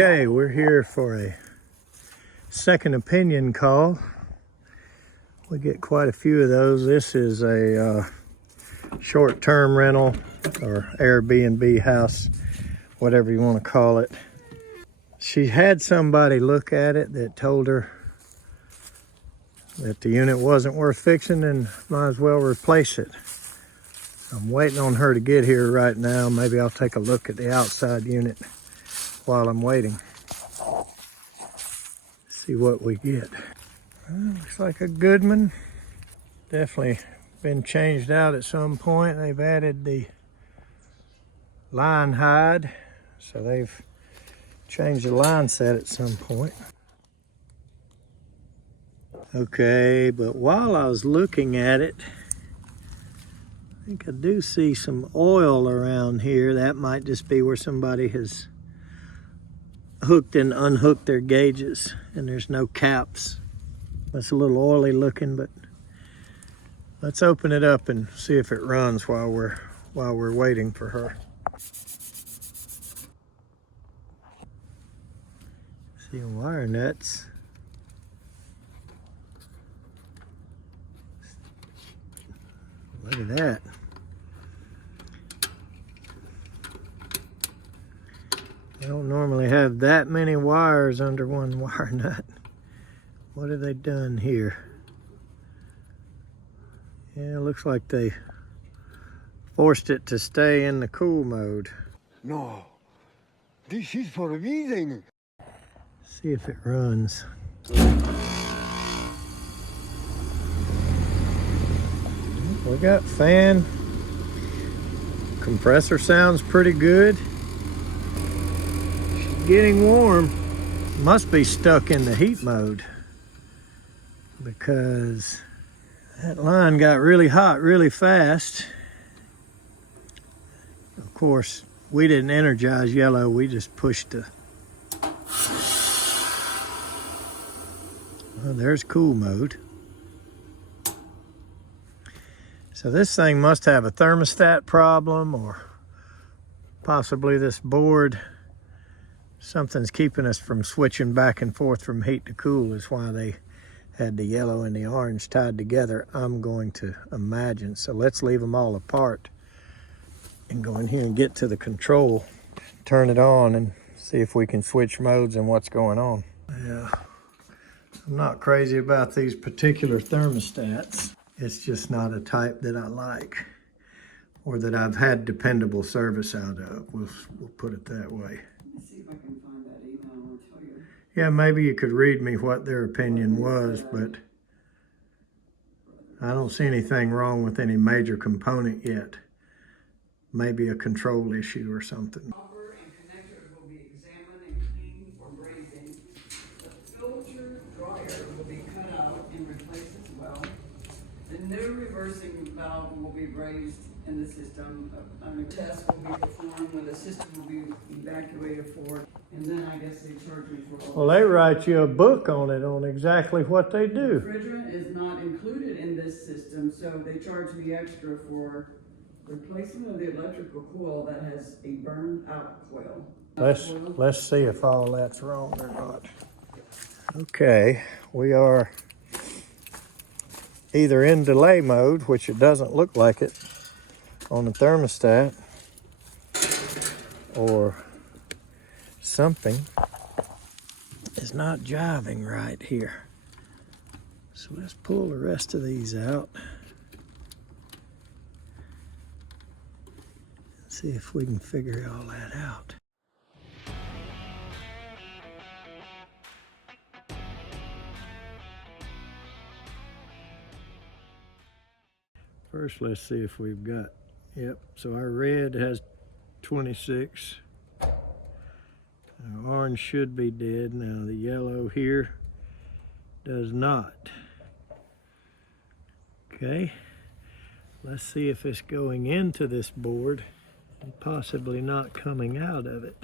Okay, we're here for a second opinion call. We get quite a few of those. This is a short-term rental or Airbnb house, whatever you want to call it. She had somebody look at it that told her that the unit wasn't worth fixing and might as well replace it. I'm waiting on her to get here right now. Maybe I'll take a look at the outside unit while I'm waiting. See what we get. Well, looks like a good one. Definitely been changed out at some point. They've added the line hide, so they've changed the line set at some point. Okay, but while I was looking at it, I think I do see some oil around here. That might just be where somebody has hooked and unhooked their gauges, and there's no caps. That's a little oily looking, but let's open it up and see if it runs while we're waiting for her. See wire nuts. Look at that. They don't normally have that many wires under one wire nut. What have they done here? Yeah, it looks like they forced it to stay in the cool mode. No, this is forbidden. See if it runs. We got fan. Compressor sounds pretty good. She's getting warm. Must be stuck in the heat mode because that line got really hot really fast. Of course, we didn't energize yellow. We just pushed the... Well, there's cool mode. So this thing must have a thermostat problem, or possibly this board, something's keeping us from switching back and forth from heat to cool is why they had the yellow and the orange tied together, I'm going to imagine. So let's leave them all apart and go in here and get to the control, turn it on and see if we can switch modes and what's going on. Yeah, I'm not crazy about these particular thermostats. It's just not a type that I like or that I've had dependable service out of. We'll put it that way. Let's see if I can find that email and I'll tell you. Yeah, maybe you could read me what their opinion was, but I don't see anything wrong with any major component yet. Maybe a control issue or something. Copper and connectors will be examined and cleaned for brazing. The filter dryer will be cut out and replaced as well. The new reversing valve will be raised in the system. A test will be performed when the system will be evacuated for, and then I guess they charge me for all. Well, they write you a book on it, on exactly what they do. Refrigerant is not included in this system, so they charge me extra for replacement of the electrical coil that has a burned out coil. Let's see if all that's wrong or not. Okay, we are either in delay mode, which it doesn't look like it on the thermostat, or something is not jiving right here. So let's pull the rest of these out. See if we can figure all that out. First, let's see if we've got, yep, so our red has 26. Our orange should be dead. Now the yellow here does not. Okay, let's see if it's going into this board and possibly not coming out of it.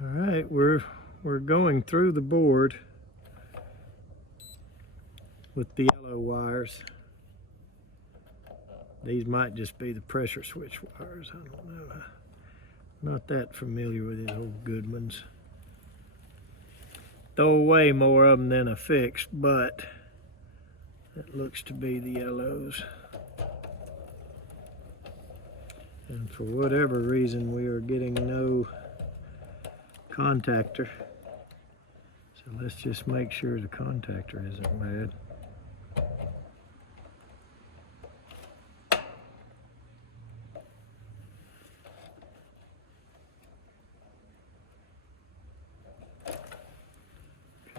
All right, we're going through the board. with the yellow wires. These might just be the pressure switch wires, I don't know. I'm not that familiar with these old Goodmans. Throw away more of them than I fixed, but that looks to be the yellows. And for whatever reason, we are getting no contactor. So let's just make sure the contactor isn't bad.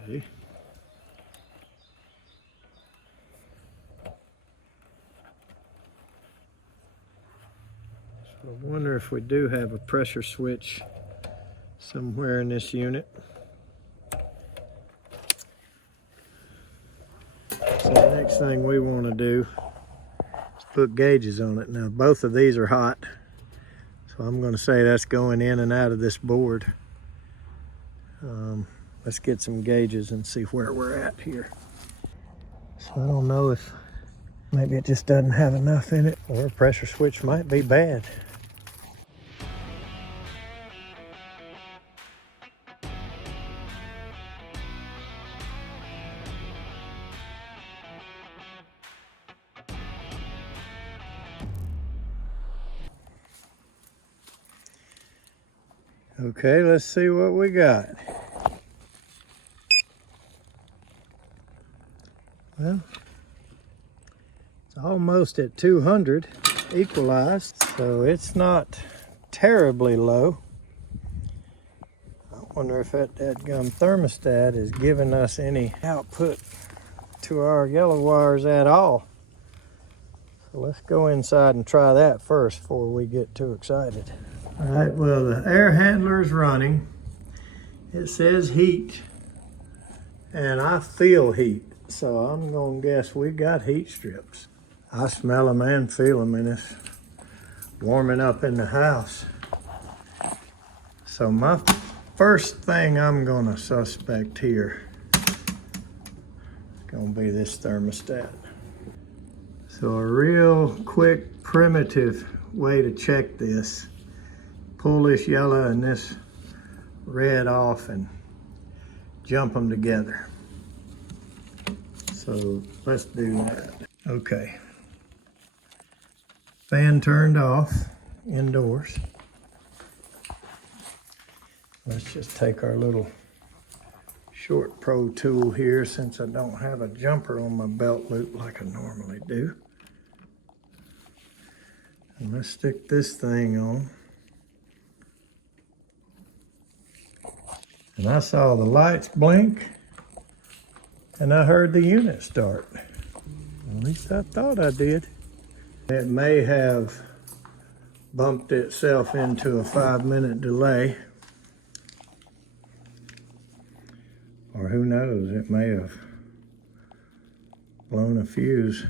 Okay. So I wonder if we do have a pressure switch somewhere in this unit. So the next thing we want to do is put gauges on it. Now both of these are hot, so I'm going to say that's going in and out of this board. Let's get some gauges and see where we're at here. So I don't know if maybe it just doesn't have enough in it, or a pressure switch might be bad. Okay, let's see what we got. Well, it's almost at 200 equalized, so it's not terribly low. I wonder if that dadgum thermostat is giving us any output to our yellow wires at all. So let's go inside and try that first before we get too excited. All right, well, the air handler is running. It says heat, and I feel heat. So I'm gonna guess we got heat strips. I smell them and feel them, and it's warming up in the house. So my first thing I'm gonna suspect here is gonna be this thermostat. So a real quick, primitive way to check this: pull this yellow and this red off and jump them together. So let's do that. Okay. Fan turned off indoors. Let's just take our little short pro tool here, since I don't have a jumper on my belt loop like I normally do. And let's stick this thing on. And I saw the lights blink, and I heard the unit start. At least I thought I did. It may have bumped itself into a 5-minute delay. Or who knows, it may have blown a fuse.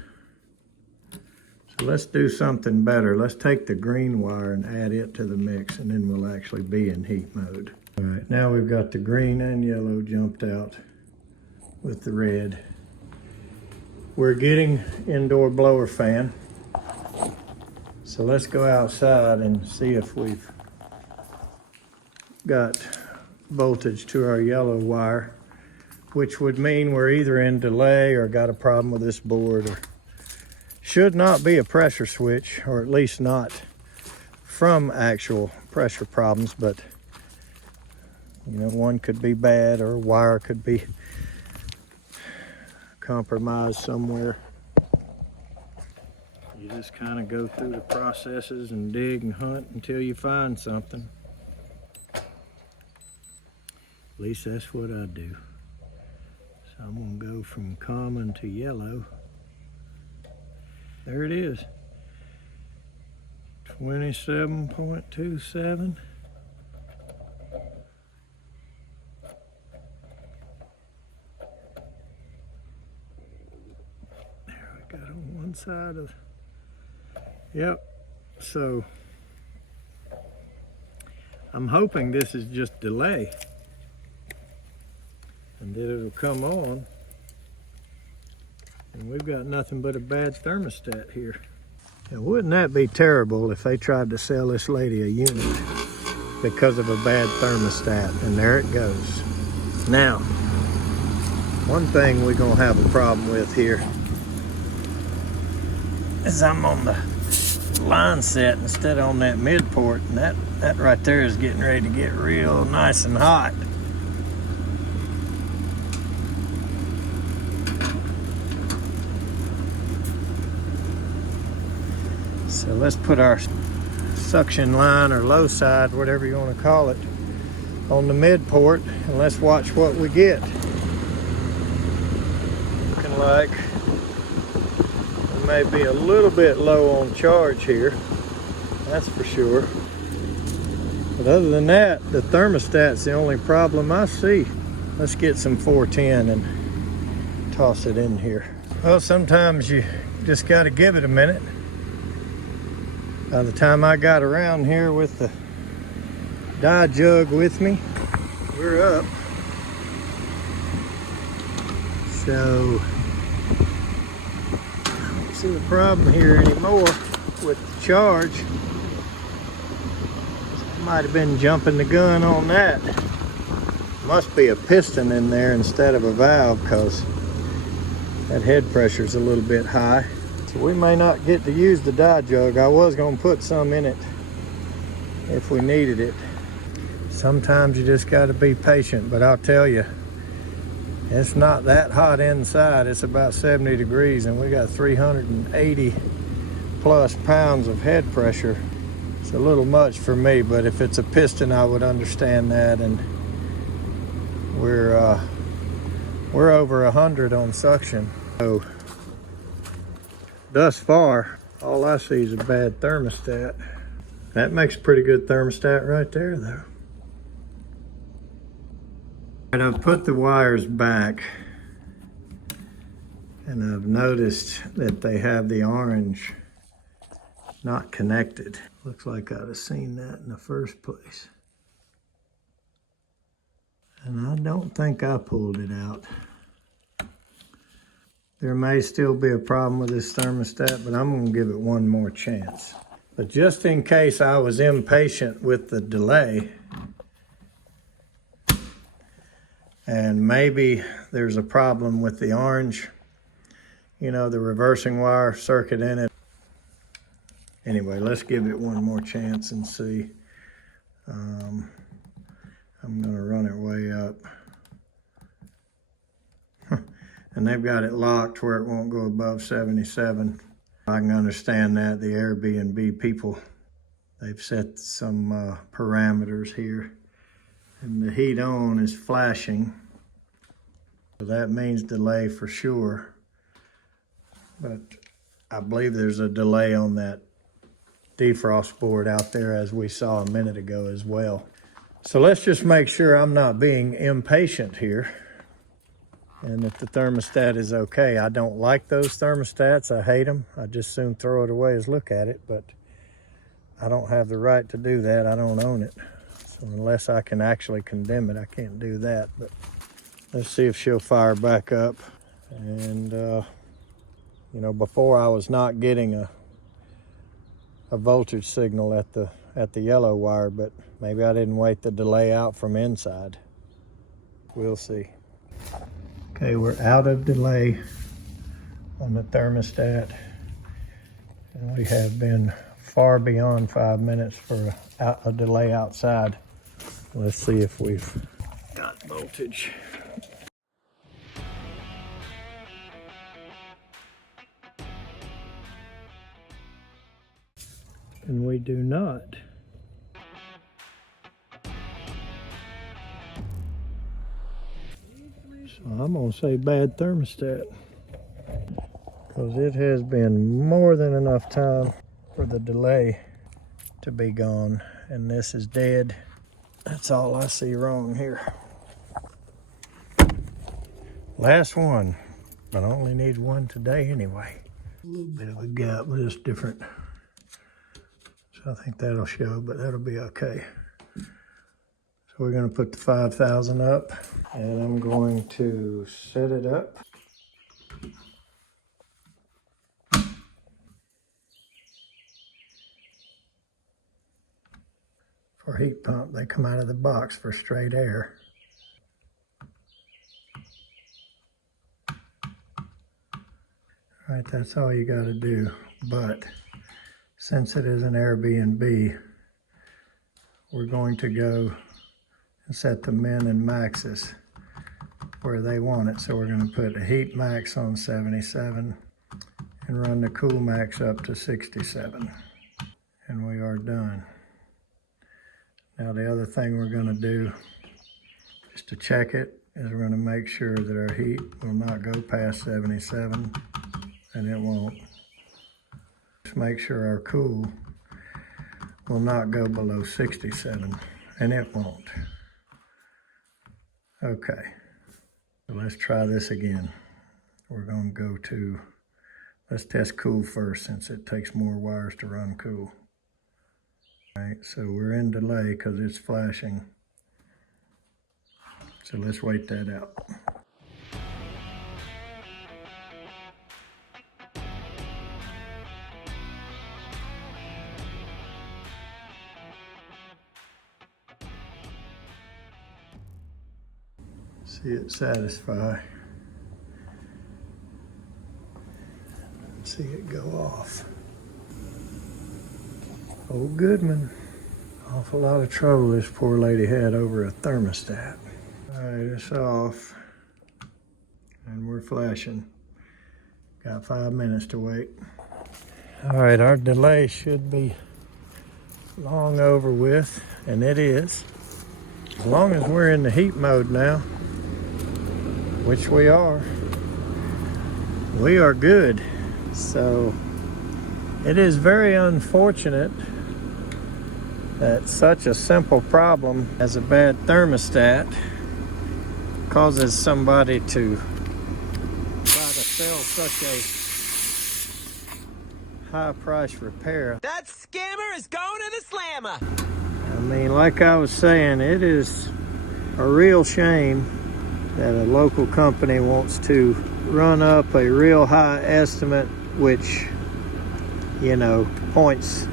So let's do something better. Let's take the green wire and add it to the mix, and then we'll actually be in heat mode. All right, now we've got the green and yellow jumped out with the red. We're getting indoor blower fan. So let's go outside and see if we've got voltage to our yellow wire, which would mean we're either in delay or got a problem with this board, or should not be a pressure switch, or at least not from actual pressure problems, but you know, one could be bad, or a wire could be compromised somewhere. You just kind of go through the processes and dig and hunt until you find something. At least that's what I do. So I'm gonna go from common to yellow. There it is. 27.27. There we got on one side of, yep. So I'm hoping this is just delay, and that it'll come on And we've got nothing but a bad thermostat here. Now, wouldn't that be terrible if they tried to sell this lady a unit because of a bad thermostat? And there it goes. Now, one thing we're gonna have a problem with here is I'm on the line set instead of on that mid port, and that right there is getting ready to get real nice and hot. So let's put our suction line or low side, whatever you want to call it, on the mid port, and let's watch what we get. Looking like we may be a little bit low on charge here, that's for sure. But other than that, the thermostat's the only problem I see. Let's get some 410 and toss it in here. Well, sometimes you just got to give it a minute. By the time I got around here with the dye jug with me, we're up. So, I don't see the problem here anymore with the charge. I might have been jumping the gun on that. Must be a piston in there instead of a valve, because that head pressure's a little bit high. So we may not get to use the dye jug. I was gonna put some in it if we needed it. Sometimes you just gotta be patient, but I'll tell you, it's not that hot inside. It's about 70 degrees and we got 380 plus pounds of head pressure. It's a little much for me, but if it's a piston, I would understand that. And we're over 100 on suction. So thus far, all I see is a bad thermostat. That makes a pretty good thermostat right there, though. And I've put the wires back, and I've noticed that they have the orange not connected. Looks like I'd have seen that in the first place. And I don't think I pulled it out. There may still be a problem with this thermostat, but I'm gonna give it one more chance. But just in case I was impatient with the delay, and maybe there's a problem with the orange, you know, the reversing wire circuit in it. Anyway, let's give it one more chance and see. I'm gonna run it way up. And they've got it locked where it won't go above 77. I can understand that. The Airbnb people, they've set some parameters here. And the heat on is flashing. So that means delay for sure. But I believe there's a delay on that defrost board out there, as we saw a minute ago as well. So let's just make sure I'm not being impatient here. And if the thermostat is okay. I don't like those thermostats. I hate them. I just soon throw it away as look at it, but I don't have the right to do that. I don't own it. So unless I can actually condemn it, I can't do that. But let's see if she'll fire back up. And you know, before I was not getting a voltage signal at the yellow wire, but maybe I didn't wait the delay out from inside. We'll see. Okay, we're out of delay on the thermostat, and we have been far beyond 5 minutes for a delay outside. Let's see if we've got voltage. And we do not. So I'm gonna say bad thermostat, because it has been more than enough time for the delay to be gone, and this is dead. That's all I see wrong here. Last one, but I only need one today anyway. A little bit of a gap, but it's different. So I think that'll show, but that'll be okay. So we're gonna put the 5,000 up, and I'm going to set it up. for heat pump. They come out of the box for straight air. All right, that's all you got to do. But since it is an Airbnb, we're going to go and set the min and maxes where they want it. So we're going to put the heat max on 77 and run the cool max up to 67. And we are done. Now the other thing we're going to do, just to check it, is we're going to make sure that our heat will not go past 77, and it won't. Just make sure our cool will not go below 67, and it won't. Okay, so let's try this again. We're going to go to, let's test cool first since it takes more wires to run cool. All right, so we're in delay because it's flashing. So let's wait that out. See it satisfy. See it go off. Oh, Goodman. Awful lot of trouble this poor lady had over a thermostat. All right, it's off. And we're flashing. Got 5 minutes to wait. All right, our delay should be long over with, and it is. As long as we're in the heat mode now, which we are good. So it is very unfortunate that such a simple problem as a bad thermostat causes somebody to try to sell such a high price repair. That scammer is going to the slammer. I mean, like I was saying, it is a real shame that a local company wants to run up a real high estimate, which, you know, points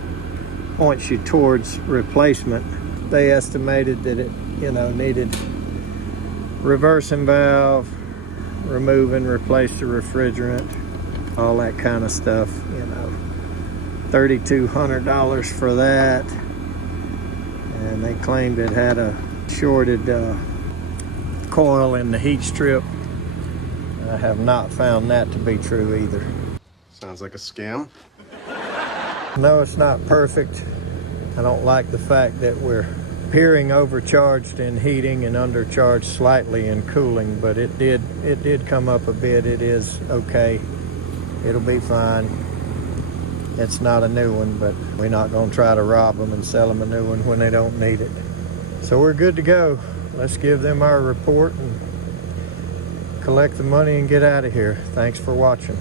you towards replacement. They estimated that it, you know, needed reversing valve, remove and replace the refrigerant, all that kind of stuff, you know. $3,200 for that. And they claimed it had a shorted coil in the heat strip. I have not found that to be true either. Sounds like a scam. No, it's not perfect. I don't like the fact that we're appearing overcharged in heating and undercharged slightly in cooling, but it did come up a bit. It is okay. It'll be fine. It's not a new one, but we're not going to try to rob them and sell them a new one when they don't need it. So we're good to go. Let's give them our report and collect the money and get out of here. Thanks for watching.